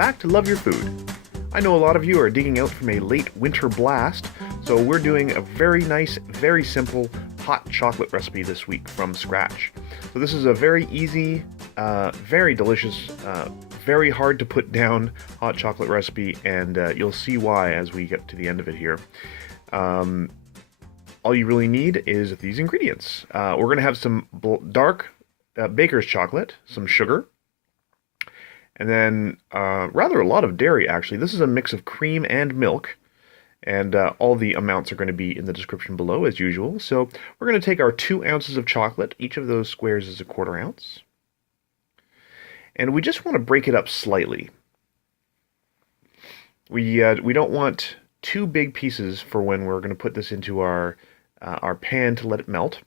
back to Love Your Food. I know a lot of you are digging out from a late winter blast, so we're doing a very nice, very simple hot chocolate recipe this week from scratch. So this is a very easy, very delicious, very hard to put down hot chocolate recipe, and you'll see why as we get to the end of it here. All you really need is these ingredients. We're going to have some dark baker's chocolate, some sugar, and then rather a lot of dairy, actually. This is a mix of cream and milk, and all the amounts are going to be in the description below, as usual. So we're going to take our 2 ounces of chocolate. Each of those squares is a 1/4 ounce. And we just want to break it up slightly. We don't want 2 big pieces for when we're going to put this into our pan to let it melt.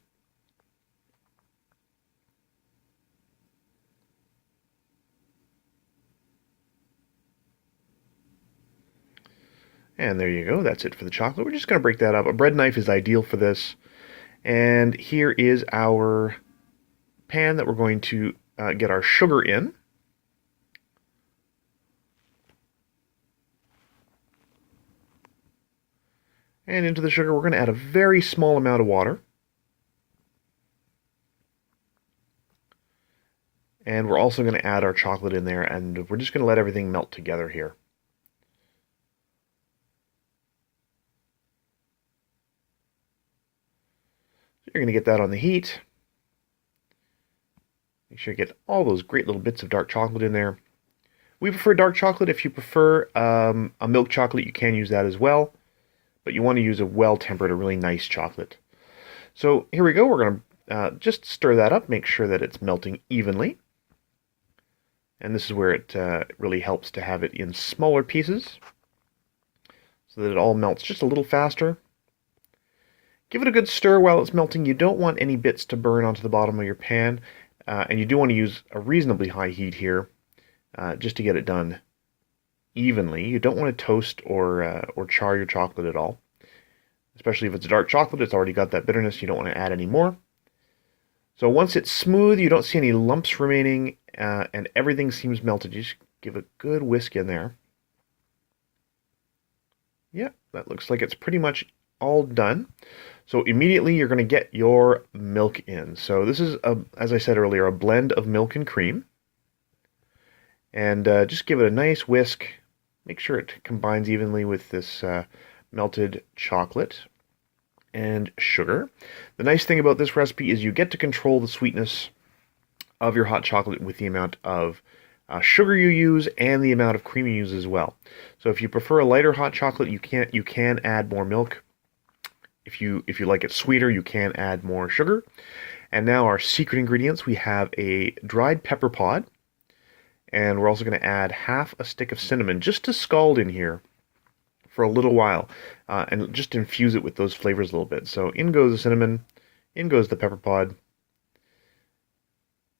And there you go, that's it for the chocolate. We're just going to break that up. A bread knife is ideal for this. And here is our pan that we're going to get our sugar in. And into the sugar, we're going to add a very small amount of water. And we're also going to add our chocolate in there, and we're just going to let everything melt together here. You're going to get that on the heat. Make sure you get all those great little bits of dark chocolate in there. We prefer dark chocolate. If you prefer a milk chocolate, you can use that as well. But you want to use a well-tempered, a really nice chocolate. So here we go. We're going to just stir that up, make sure that it's melting evenly. And this is where it really helps to have it in smaller pieces so that it all melts just a little faster. Give it a good stir while it's melting. You don't want any bits to burn onto the bottom of your pan, and you do want to use a reasonably high heat here just to get it done evenly. You don't want to toast or char your chocolate at all, especially if it's dark chocolate. It's already got that bitterness. You don't want to add any more. So once it's smooth, you don't see any lumps remaining, and everything seems melted. You just give a good whisk in there. Yeah, that looks like it's pretty much all done. So immediately you're going to get your milk in. So this is, as I said earlier, a blend of milk and cream. And just give it a nice whisk. Make sure it combines evenly with this melted chocolate and sugar. The nice thing about this recipe is you get to control the sweetness of your hot chocolate with the amount of sugar you use and the amount of cream you use as well. So if you prefer a lighter hot chocolate, you can add more milk. If you like it sweeter, you can add more sugar. And now our secret ingredients, we have a dried pepper pod, and we're also going to add half a stick of cinnamon just to scald in here for a little while, and just infuse it with those flavors a little bit. So in goes the cinnamon, in goes the pepper pod.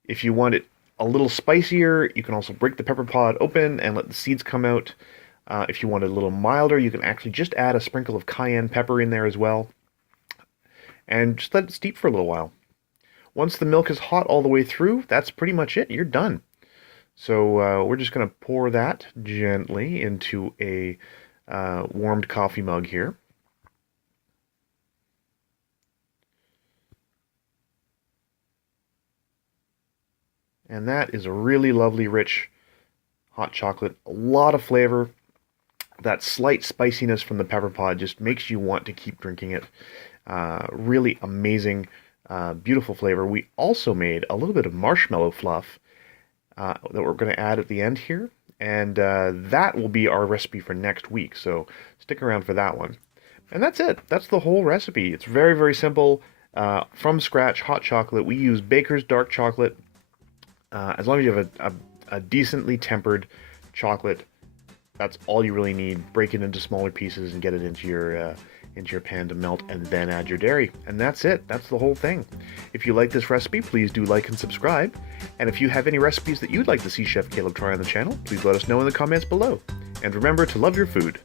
If you want it a little spicier, you can also break the pepper pod open and let the seeds come out. If you want it a little milder, you can actually just add a sprinkle of cayenne pepper in there as well. And just let it steep for a little while. Once the milk is hot all the way through, that's pretty much it. You're done. So we're just going to pour that gently into a warmed coffee mug here. And that is a really lovely, rich hot chocolate. A lot of flavor. That slight spiciness from the pepper pod just makes you want to keep drinking it. Really amazing, beautiful flavor. We also made a little bit of marshmallow fluff that we're going to add at the end here. And that will be our recipe for next week. So stick around for that one. And that's it. That's the whole recipe. It's very, very simple. From scratch, hot chocolate. We use Baker's dark chocolate. As long as you have a decently tempered chocolate, that's all you really need. Break it into smaller pieces and get it into your pan to melt, and then add your dairy. And that's it. That's the whole thing. If you like this recipe, please do like and subscribe. And if you have any recipes that you'd like to see Chef Caleb try on the channel, please let us know in the comments below. And remember to love your food.